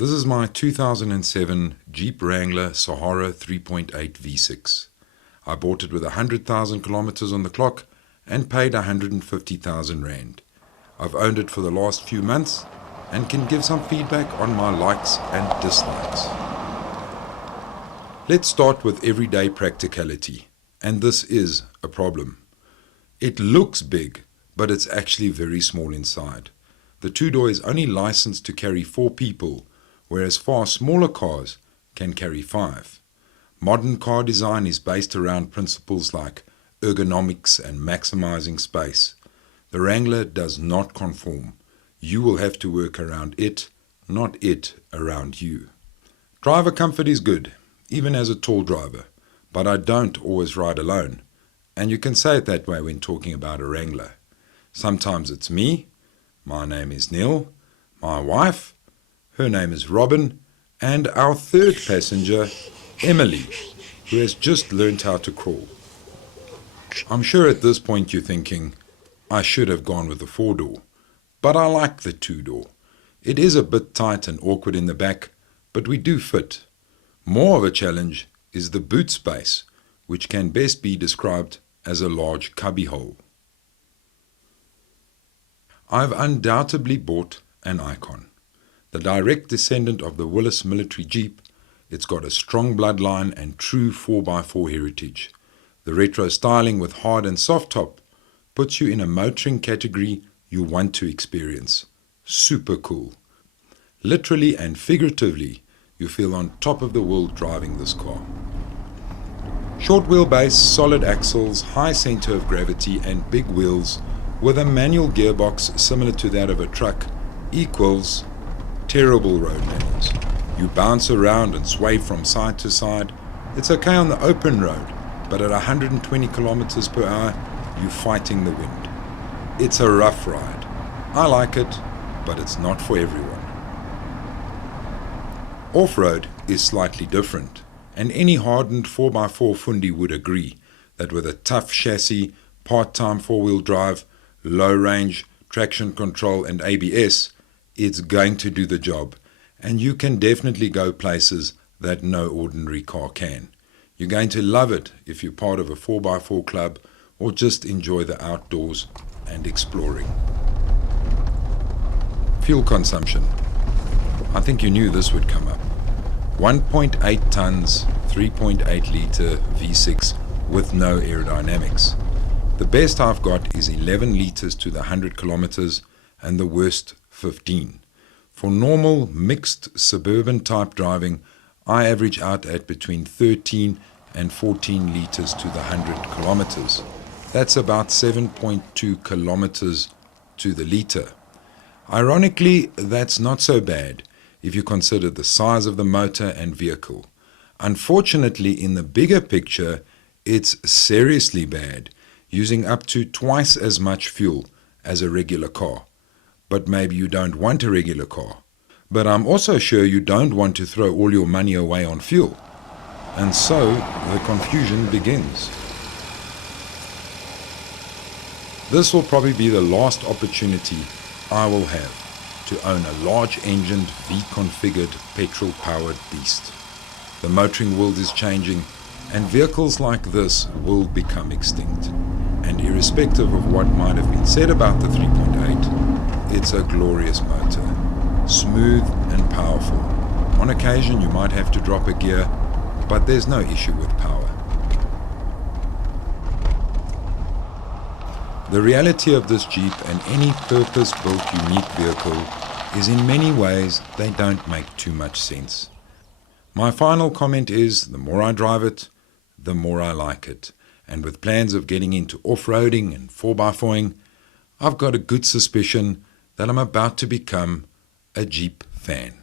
This is my 2007 Jeep Wrangler Sahara 3.8 V6. I bought it with 100,000 kilometers on the clock and paid 150,000 Rand. I've owned it for the last few months and can give some feedback on my likes and dislikes. Let's start with everyday practicality, and this is a problem. It looks big, but it's actually very small inside. The two-door is only licensed to carry 4 people, whereas far smaller cars can carry 5. Modern car design is based around principles like ergonomics and maximizing space. The Wrangler does not conform. You will have to work around it, not it around you. Driver comfort is good, even as a tall driver, but I don't always ride alone. And you can say it that way when talking about a Wrangler. Sometimes it's me, my name is Neil, my wife, her name is Robin, and our third passenger, Emily, who has just learned how to crawl. I'm sure at this point you're thinking, I should have gone with the 4-door, but I like the 2-door. It is a bit tight and awkward in the back, but we do fit. More of a challenge is the boot space, which can best be described as a large cubbyhole. I've undoubtedly bought an icon. The direct descendant of the Willis military Jeep, it's got a strong bloodline and true 4x4 heritage. The retro styling with hard and soft top puts you in a motoring category you want to experience. Super cool. Literally and figuratively, you feel on top of the world driving this car. Short wheelbase, solid axles, high center of gravity and big wheels with a manual gearbox similar to that of a truck equals terrible road manners. You bounce around and sway from side to side. It's okay on the open road, but at 120 kilometers per hour, you're fighting the wind. It's a rough ride. I like it, but it's not for everyone. Off-road is slightly different, and any hardened 4x4 fundi would agree that with a tough chassis, part-time 4-wheel drive, low range, traction control and ABS, it's going to do the job, and you can definitely go places that no ordinary car can. You're going to love it if you're part of a 4x4 club or just enjoy the outdoors and exploring. Fuel consumption. I think you knew this would come up. 1.8 tons, 3.8 litre V6 with no aerodynamics. The best I've got is 11 litres to the 100 kilometers and the worst 15. For normal mixed suburban type driving, I average out at between 13 and 14 litres to the 100 kilometers. That's about 7.2 kilometers to the litre. Ironically, that's not so bad if you consider the size of the motor and vehicle. Unfortunately, in the bigger picture, it's seriously bad, using up to twice as much fuel as a regular car. But maybe you don't want a regular car. But I'm also sure you don't want to throw all your money away on fuel. And so the confusion begins. This will probably be the last opportunity I will have to own a large-engined, V-configured, petrol-powered beast. The motoring world is changing, and vehicles like this will become extinct. And irrespective of what might have been said about the 3.8, it's a glorious motor, smooth and powerful. On occasion you might have to drop a gear, but there's no issue with power. The reality of this Jeep and any purpose-built unique vehicle is in many ways they don't make too much sense. My final comment is, the more I drive it, the more I like it. And with plans of getting into off-roading and 4x4ing, I've got a good suspicion that I'm about to become a Jeep fan.